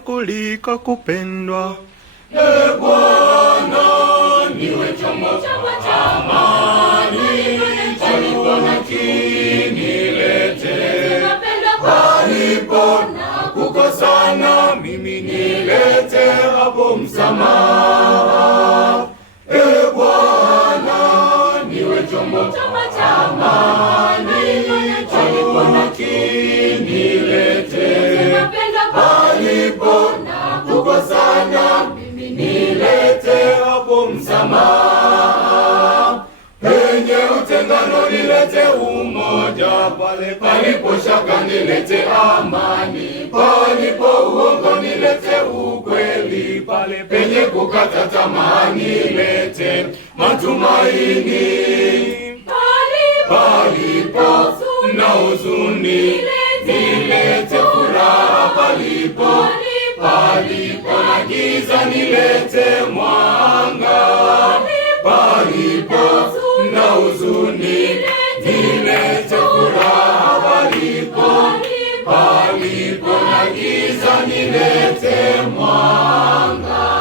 kupenda kuliko kupendwa. Bwana, niwe chombo cha amani, palipo na kinilete, palipo na kukosana, mimi nilete hapo msamaha. Bwana, niwe chombo cha amani, palipo na kinilete, palipo na kukosana, mimi nilete hapo msamaha. Penye utengano nilete umoja, pale palipo shaka nilete amani, palipo uongo nilete ukweli, pale penye kukata tamaa nilete matumaini, palipo na huzuni nilete furaha, palipo na giza nilete mwanga, palipo na huzuni nilete furaha, palipo na giza nilete mwanga.